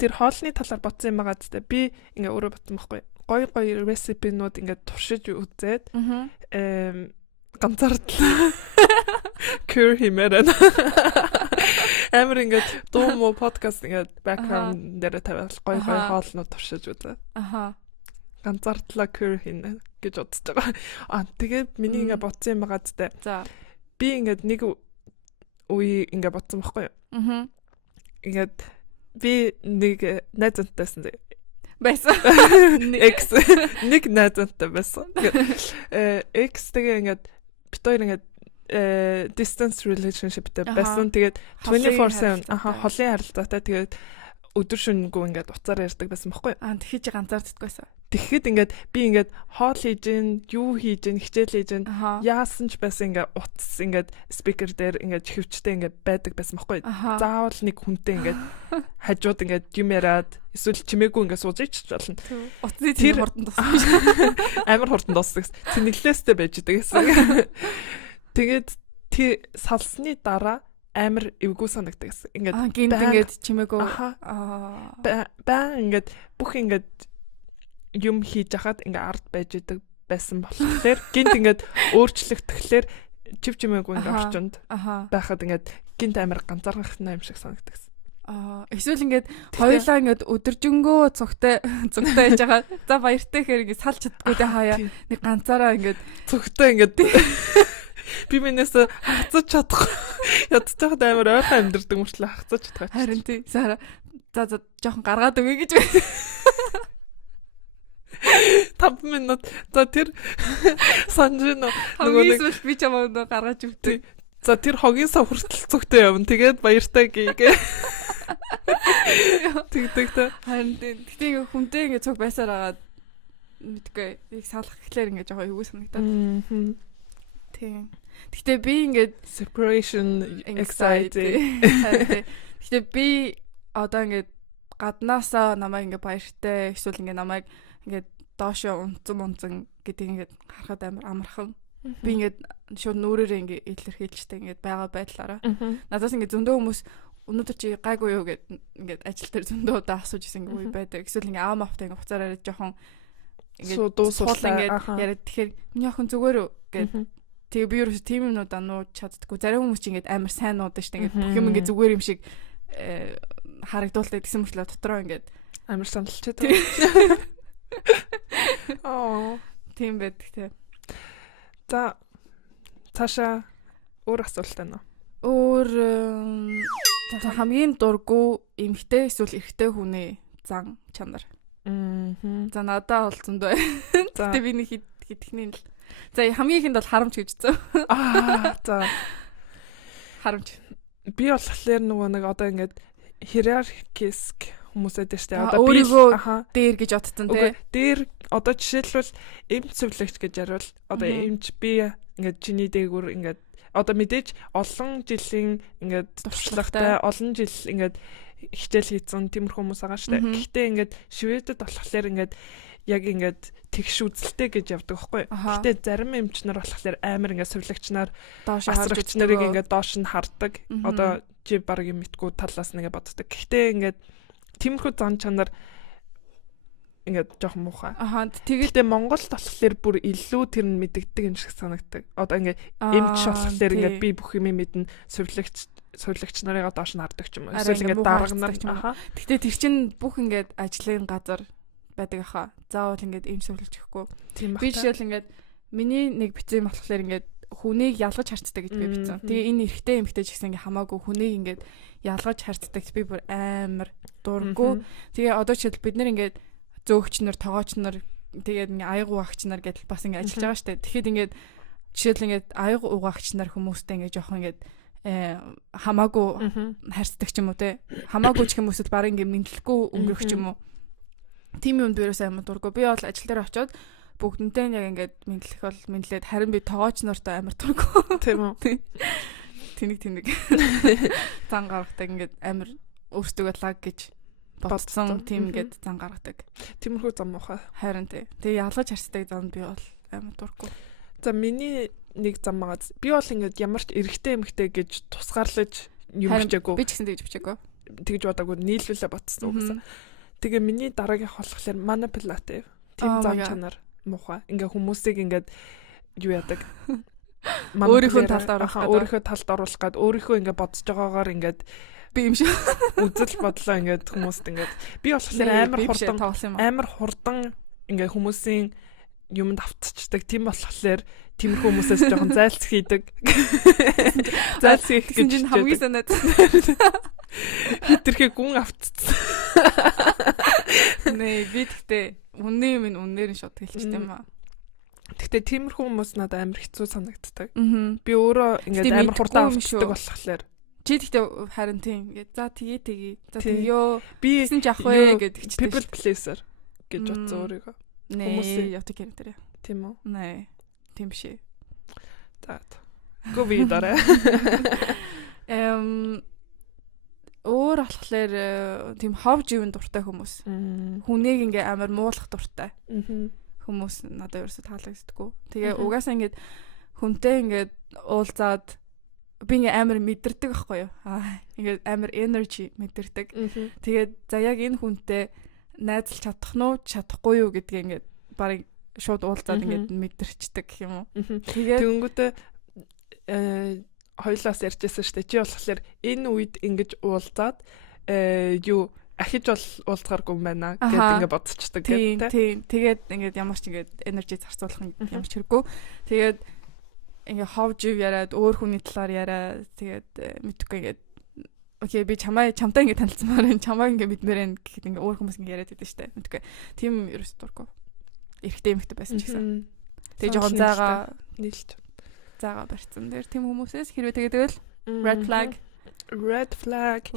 тэр хоолны талаар бодсон юм байгаа зү. Би ингээ өөрөө бодсон байхгүй. Гоё ресипинууд ингээд туршиж үзээд ганцаардлаа. Кюр химэрэн. Амар ингээд дуу подкаст ингээд бэкграунд дээр тавиал гоё хоолнууд туршиж үзээ. Ганцаардлаа кюр хийнэ гэж бодож байгаа. Тэгээд миний ингээд бодсон юм байгаа зү. За. Би ингээд нэг үе ингээд бодсон байхгүй юу? Ингээд би нэг найзантайсан байсан. X нэг найзантай байсан. X тэгээ ингээд бит хоёр ингээд distance relationshipтэй байсан. Тэгээд 24/7 холын харилцаатай тэгээд өдөр шөнөгүй ингээд уцаар ярьдаг байсан байхгүй юу? Тэгэхэд чи ганцаарддаг байсан. Тэгэхэд ингээд би ингээд хоол хийж гин, юу хийж гин, хичээл хийж гин яасан ч байсан ингээд утас ингээд спикер дээр ингээд хөвчтэй ингээд байдаг байсан байхгүй юу? Заавал нэг хүнтэй ингээд хажууд ингээд юм яриад эсвэл чимээгүй ингээд сууж ич болно. Утасны тэр хурдан туссан. Амар хурдан туссан. Цэнэглээстэй байж идэг гэсэн. Тэгээд тий салсны дараа амар эвгүй санагддаг гэсэн. Ингээд гинт ингээд чимээгүй ингээд бүх ингээд юм хийж хахад ингээд ард байж идэг байсан болохоор гинт ингээд өөрчлөгдөхлөөр чив чимээгүй ингээд орчинд байхад ингээд гинт амар ганцаархна юм шиг санагддаг гэсэн. Эсвэл ингээд хоёулаа ингээд өдөржингөө цогтой байж байгаа. За баяртай хэрэг ингээд салж чаддгүй дээ хаяа. Нэг ганцаараа ингээд цогтой ингээд би минээс хацаж чадахгүй. Ядчих тахад амар ойрхон амьдэрдэг мөрчлөө хацаж чадах. Харин тий. За жоохон гаргаад өгье гэж байна. 5 минут. За тэр санжин нөгөө нэг би чамаа гаргаж өгдөг. За тэр хогийн сав хүртэл цогтой явна. Тэгээд баяртай гээгээ. Тэгдэг тэ. Харин тэгтээ хүнтэй ингээ цуг байсаар агаад мэдгүй яг салах гэхлээр ингээ жоохон эвгүй санагдаад. Тийм. Тэгтээ би ингээд separation anxiety. Тэгтээ би одоо ингээд гаднаасаа намайг ингээ баяртай эсвэл ингээ намайг ингээ доошоо унцсан гэдэг ингээд харахад амар амархан. Би ингээд шууд нүрээрээ ингээ илэрхийлжтэй ингээд байгаа байдлаараа. Надаас ингээ зөндөө хүмүүс өнөөдөр чи гайгүй юу гэд ингээд ажил дээр зөндөө удаа асууж исэн ингээ үе байдаг. Эсвэл ингээ аав маавтай ингээ хуцаараа жоохон ингээд дуусуулаа ингээд яриад тэгэхээр миний охин зүгээр үү гэд тэгээ би ерөөсө тийм юмнуудаа нууж чаддаггүй. Зарим хүмүүс чи ингээд амар сайн нуудаж штэ ингээд бүх юм ингээд зүгээр юм шиг харагдуулдаг гэсэн мөртлөө дотроо ингээд амар сандалчаад. Тийм байдаг тий. За цаашаа өөр асуулт байна уу? Өөр хамгийн дурггүй эмэгтэй эсвэл эрэгтэй хүний зан чанар. За надаа бол зөндөө. Гэтэ би нэг хитгэний л. За хамгийн ихэнд бол харамч гэж зөө. За харамч. Би болохоор нөгөө нэг одоо ингээд hierarchic хүмүүсэд штэ одоо би өөрийгөө дээр гэж бодсон тий. Дээр одоо жишээлбэл эмч цэвлэгч гэж ярил одоо эмч би ингээд чиний дээгүүр ингээд одоо мэдээж олон жилийн ингээд туршлагатай олон жил ингээд хичээл хийсэн тиймэрхүү хүмүүс байгаа штэ. Гэхдээ ингээд Шведэд болохоор ингээд яг ингээд тэгш үзэлтэй гэж явдаг байхгүй. Гэхдээ зарим эмч нар болохоор амар ингээд цэвлэгч нар доош харж нарыг ингээд доош нь хардаг. Одоо чи баг юм мэдгүй талаас нэгэ боддог. Гэхдээ ингээд тиймэрхүү зан чанар ингээд жоохон муухай. Тэгэхдээ Монголд болохоор бүр илүү тэр нь мэддэг юм шиг санагдаг. Одоо ингээд эмч болохоор ингээд би бүх юм мэднэ, сувлагч нарыгаа доош нь хардаг ч юм уу. Эсвэл ингээд дарга нар ч юм уу. Гэхдээ тэр чинь бүх ингээд ажлын газар байдаг аха. Заавал ингээд эмч сувлагч гэхгүй. Би жишээл ингээд миний нэг бицэн болохоор ингээд хүнийг ялгаж харцдаг гэж би бицэн. Тэгээ энэ эрэгтэй эмэгтэй ч гэсэн ингээд хамаагүй хүнийг ингээд ялгаж харцдаг би бүр амар дурггүй. Тэгээ одоо жишээл бид нар ингээд зөөгч нар, тоогооч нар, тэгээд ингээ аяг угаагч нар гэдэл бас ингээ ажиллаж байгаа штэ. Тэгэхэд ингээд жишээл ингээд аяг угаагч нар хүмүүстэй ингээ жоохон ингээд хамаагүй харьцдаг ч юм уу те. Хамаагүй ч юм уусад баг ингээ мэдлэхгүй өнгөрөх ч юм уу. Тим юм дээрээс амар дурггүй. Би бол ажил дээр очиод бүгдэнтэй яг ингээд мэдлэх бол мэдлээд харин би тоогооч нартай амар дурггүй. Тийм үү. Тэнэг зан гаргадаг ингээд амар өөртөө лаг гэж бодсон тийм ингээд зан гаргадаг. Тиймэрхүү зам муухай. Харин тий. Тэгээ ялгаж харцдаг зам би бол амар дурггүй. За миний нэг зам байгаа. Би бол ингээд ямар ч эрэгтэй эмэгтэй гэж тусгаарлаж юм бичээгүй. Би ч гэсэн тэгж бичээгүй. Тэгж бодоогүй нийлүүлээ ботсон угаасаа. Тэгээ миний дараагийнх болохоор manipulative. Тийм зам чанар муухай. Ингээ хүмүүсийг ингээд юу яадаг. Өөрийнхөө талд оруулах гэдэг. Өөрийнхөө талд оруулах гээд өөрийнхөө ингээ бодож байгаагаар ингээд би юм шиг үзэл бодлоо ингээд хүмүүст ингээд би болохоор амар хурдан ингээд хүмүүсийн юмд автцдаг. Тийм болохоор тиймэрхүү хүмүүсээс жоохон зайлц хийдэг. Зайлц хийх гэж чинь хамгийн санаад хитрхээ гүн автцсан. Нэ би тэгтээ үнний юм үнээр нь шууд хэлчихсэн юм аа. Тэгтээ тиймэрхүү хүмүүс надад амар хэцүү санагддаг. Би өөрөө ингээд амар хурдан автцдаг болохоор чи тэгтээ харин тийм ингээд за тгий. За тэгё. Би гэсэн ч ах вэ гэдэг чинь people pleaser гэж бодсон өөрийгөө. Хүмүүсээ ятаг character. Тийм үү? Нэ. Тийм биш. За. Go vidare. Өөр болохоор тийм ховж ивэн дуртай хүмүүс. Хүнийг ингээ амар муулах дуртай. Хүмүүс надад ерөөсө таалагддаггүй. Тэгээ угаасаа ингээд хүнтэй ингээд уулзаад би ингээ амар мэдэрдэг байхгүй юу? Ингээ амар energy мэдэрдэг. Тэгээд за яг энэ хүнтэй найзалж чадах нь уу, чадахгүй юу гэдгийг ингээ барыг шууд уулзаад ингээ мэдэрчдэг гэх юм уу? Тэгээд тэнгүүтээ хоёлаас ярьжсэн шүү дээ. Чи болохоор энэ үед ингэж уулзаад юу ахиж бол уулзгааргүй юм байна гэд ингээ бодцдаг гэдэг тийм. Тэгээд ингээ ямар ч ингээ энержи зарцуулах ямар ч хэрэггүй. Тэгээд ингээ ховж яриад өөр хүний талаар яриа. Тэгээд мэдхгүй ингээ окей би чамтай ингээ танилцмаар энэ чамайг ингээ мэдмээр энэ гэхэд ингээ өөр хүмүүс ингээ яриад байдаг шүү дээ. Мэдхгүй. Тийм ерөөс дурггүй. Эрэгтэй эмэгтэй байсан ч гэсэн. Тэгээ жоохон заагаа нийлж. Заагаа барьсан. Тэр тийм хүмүүсээс хэрвээ тэгээд red flag Red flag.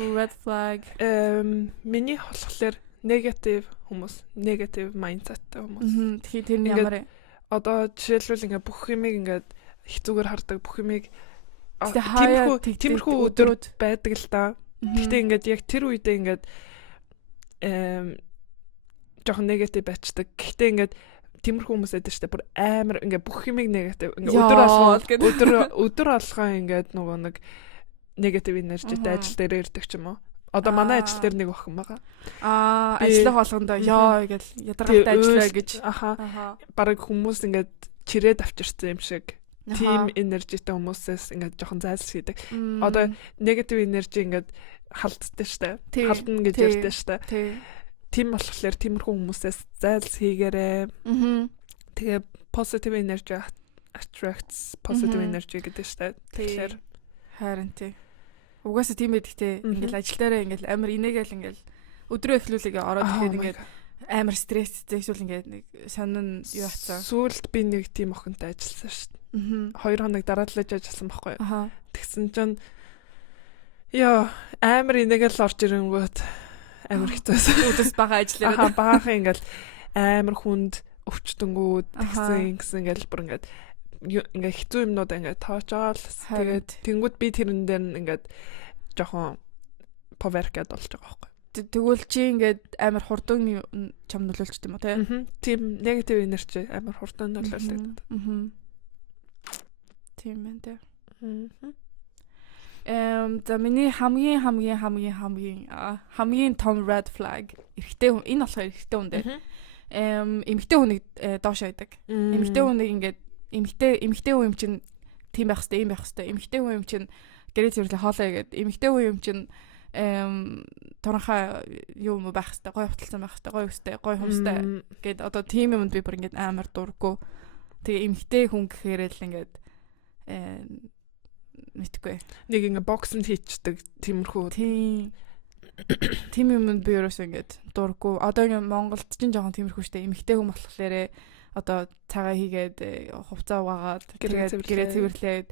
Миний болохоор negative хүмүүс, negative mindsetтэй хүмүүс. Тэгэхээр тэр нь ямар вэ? Одоо жишээлбэл ингээ бүх юмыг ингээ их зүгээр хардаг, бүх юмыг тиймэрхүү өдрүүд байдаг л да. Гэхдээ ингээд яг тэр үедээ ингээд жоохон негатив байцдаг. Гэхдээ ингээд тиймэрхүү хүмүүс байдаг шүү дээ. Бүр амар ингээд бүх юмыг негатив. Ингээд өдөр алгаа ингээд нөгөө нэг негатив энержитэй ажил дээр ирдэг ч юм уу. Одоо манай ажил дээр нэг охин байгаа. Ажлын хоолгондоо ёо гэж ядаргаатай ажиллаа гэж. Бараг хүмүүс ингээд чирээд авчирсан юм шиг. Team энержитэй хүмүүсээс ингээд жоохон зайлсхийдэг. Одоо негатив энержи ингээд халддаг штэ. Халдна гэж ярьдаг штэ. Team болохоор тиймэрхүү хүмүүсээс зайлсхийгээрээ. Тэгээ positive energy attracts positive energy гэдэг штэ. Тэгэхээр харин тий. Угаасаа тийм эдгтэй ингээл ажил дээрээ ингээл амар инээгээл ингээл өдрөө эхлүүлээгээ ороод ирэхэд ингээд амар стресстэй эсвэл ингээд нэг сонин юу хацаа. Сүүлд би нэг тийм охинтой ажилласан шүү дээ. 2 хоног дараалаж ажилласан байхгүй юу. Тэгсэн чинь яа амар инээгээл орж ирэнгүүт амар хэцүүсэн. Өдөөс бага ажиллаа. Бага ингээл амар хүнд өвчтөнгүүд тэгсэн ингээл бүр ингээд хэцүү юмнууд ингээд тоочоол тэгээд тэнгууд би тэрэн дээр ингээд жоохон поверкад болж байгаа байхгүй. Тэгвэл чи ингээд амар хурдан чам нөлөөлчт юм уу те? Тийм негатив энержи амар хурдан нөлөөлдөг. Тийм ээ те. За миний хамгийн том red flag эрэгтэй хүн энэ болохоор эрэгтэй хүн дээ. Эмэгтэй хүнийг доош байдаг. Эмэгтэй хүнийг ингээд эмэгтэй хүн юм чинь тийм байх хэвээр юм байх хэвээр. Эмэгтэй хүн юм чинь гэрээ зэрлээ хоолоо игээд эмэгтэй хүн юм чинь туранхаа юу юм байх хэвээр, гой хуталсан байх хэвээр, гой өстэй, гой хүмстэй гэд одоо тийм юмд би бүр ингээд амар дурггүй. Тэгээ эмэгтэй хүн гэхээр л ингээд мэдгүй. Нэг ингээд бокснд хийчдэг тиймэрхүү. Тийм юмд би ерөөсөө ингээд дурггүй. Одоо ингээд Монголд ч жоохон тиймэрхүү штэ. Эмэгтэй хүн болохоор одоо цагаа хийгээд хувцас угаагаад тэгээд гэрээ цэвэрлээд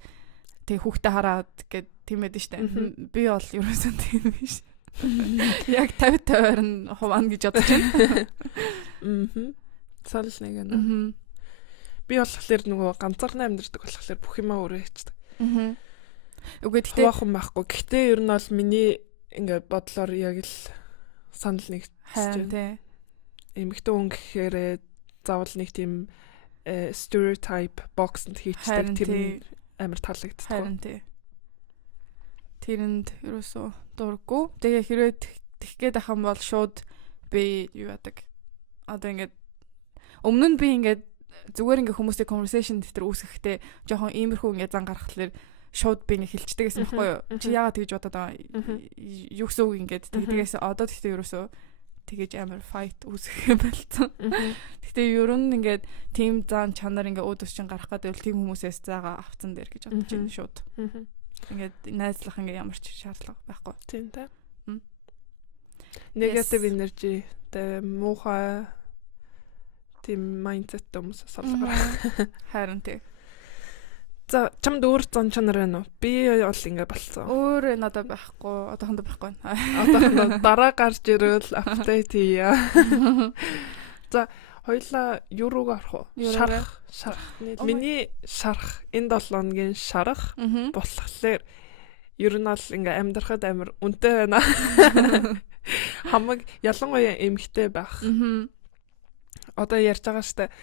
тэг хүүхдээ хараад гэд тийм байдаг штэ. Би бол ерөөсөө тийм биш. Яг 50-50-аар нь хуваана гэж бодож байна. Цаал нэг юм. Би болохоор нөгөө ганцаархнаа амьдэрдэг болохоор бүх юмаа өөрөө хийдэг. Үгүй гэхдээ хаваахан байхгүй. Гэхдээ ер нь бол миний ингээд бодлоор яг л санал нэгтэж байна. Эмэгтэй хүн гэхээр заавал нэг тийм stereotype box-д хийчихдэг тэр амар таалагддаг. Харин тий. Тэрэнд ерөөсөө дурггүй. Тэгээ хэрвээ тэгэх гээд ахын бол шууд би юу яадаг. Одоо ингээд өмнө нь би ингээд зүгээр ингээд хүмүүстэй conversation дотор үүсгэхдээ жоохон иймэрхүү ингээд зан гаргахлаар шууд би нэг хэлцдэг гэсэн байхгүй юу? Чи яагаад тэгж бодоод байгаа юу гэсэн үг ингээд тэгээс одоо тэгтээ ерөөсөө тэгэж амар fight үүсгэх юм болсон. Гэтэ ер нь ингээд team зан чанар ингээд өөдөөс чин гарах гэдэг бол team хүмүүсээс заагаа авцсан дээр гэж бодож байна шууд. Ингээд найзлах ингээд ямар ч шаардлага байхгүй. Тийм та. Negative energy тэ муухай team mindset хүмүүс салгаа. Харин тий. За чамд өөр зан чанар байна уу? Би бол ингэ болцсон. Өөр надад байхгүй. Одоохондоо байхгүй. Одоохондоо дараа гарч ирвэл апдейт хийя. За хоёлаа юу руу гарах вэ? Шарах. Миний шарах энэ 7 хоногийн шарах болохоор ер нь бол ингэ амьдрахад амар үнэтэй байна. Хамаг ялангуяа эмхтэй байх. Одоо ярьж байгаа штэ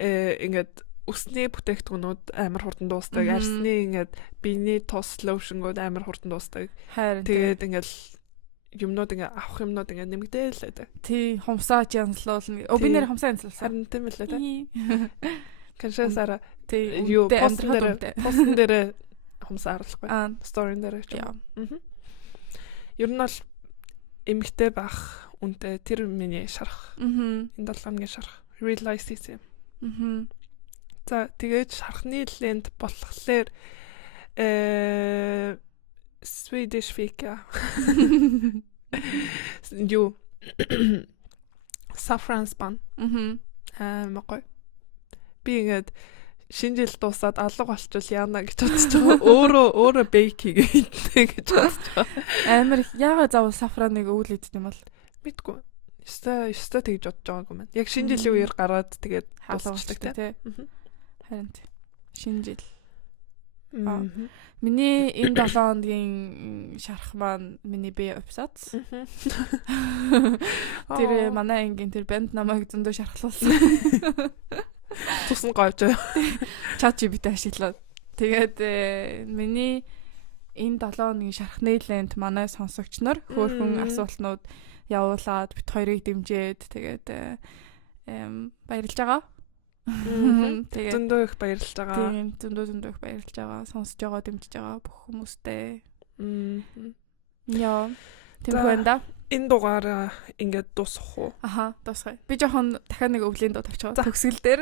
ингээд үсний бүтээгдэхүүнүүд амар хурдан дуустдаг. Арсны ингээд биений тус лошнгууд амар хурдан дуустдаг. Тэгээд ингээд юмнууд ингээд авах юмнууд ингээд нэмэгдээл байдаг. Тий, хумсаач янзлуулна. Би нэр хумсаа янзлуулсан. Харин тийм л дээ. Каншасара тий юу постн дээр хумсаа харуулахгүй. Сторин дээр ч юм. Ер нь бол эмэгтэй байх үнтэй тэр миний шарах. Энэ 7 хоногийн шарах. Realize хийсэн. За тэгээд шархны ленд болохоор Swedish fika. Юу saffron span. Магой. Би ингээд шинэ жил дуусаад алга болчихвол яана гэж бодож байгаа. Өөрөө бейк хийгээ гэж бодож байгаа. Амар яагаад заавал сафраныг өвөл идэх юм бол мэдгүй. Ёстой тэгж бодож байгаагүй маань. Яг шинэ жилийн үеэр гараад тэгээд хаалгуулдаг тий. Харин шинэ жил. Миний энэ 7 хоногийн шарах маань миний бие обсац. Тэр манай ангийн тэр банд намайг зөндөө шархлуулсан. Тусна гойж. ChatGPT ашиглаад. Тэгээд миний энэ 7 хоногийн шарах нээлэнд манай сонсогч нар хөөрхөн асуултнууд явуулаад бит хоёрыг дэмжиж тэгээд баярлж байгаа. Тэгээд зөндөө их баярлж байгаа. Тийм зөндөө их баярлж байгаа. Сонсож байгаа, дэмжиж байгаа бүх хүмүүстээ. Яа. Тэр хүнда энэ дугаараа ингээд дуусах уу? Аха, дуусгая. Би жоохон дахиад нэг өвлийн дуу тавьчих. Төгсгөл дээр.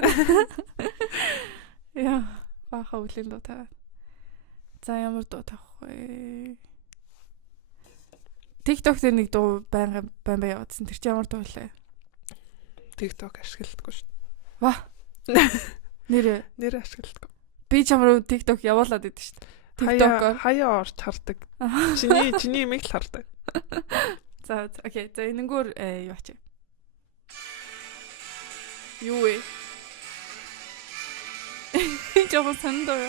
Яа, баха өвлийн дуу тавь. За ямар дуу тавих вэ? TikTok дээр нэг дуу байн яваадсан. Тэр чинь ямар дуу вэ? TikTok ашигладаггүй шүү. Ваа. Нэр ашигладаг. Би чамруу TikTok явуулаад идэв шүү. TikTok-оор хаяа орж хардаг. Чиний имийг л хардаг. За окей. За энэнгүүр юу ачаа. Юу вэ? Жоо сандаа.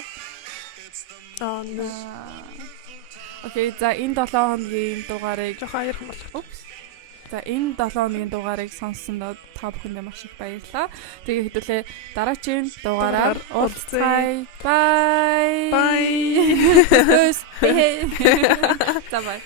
Окей, за энэ 7 хоногийн дугаарыг жоохон аярхан болох. За энэ 7 хоногийн дугаарыг сонссонд та бүхэндээ маш их баярлалаа. Тэгээ хэдүүлээ дараагийн дугаараар уулзъя. Bye. Bye. За бай.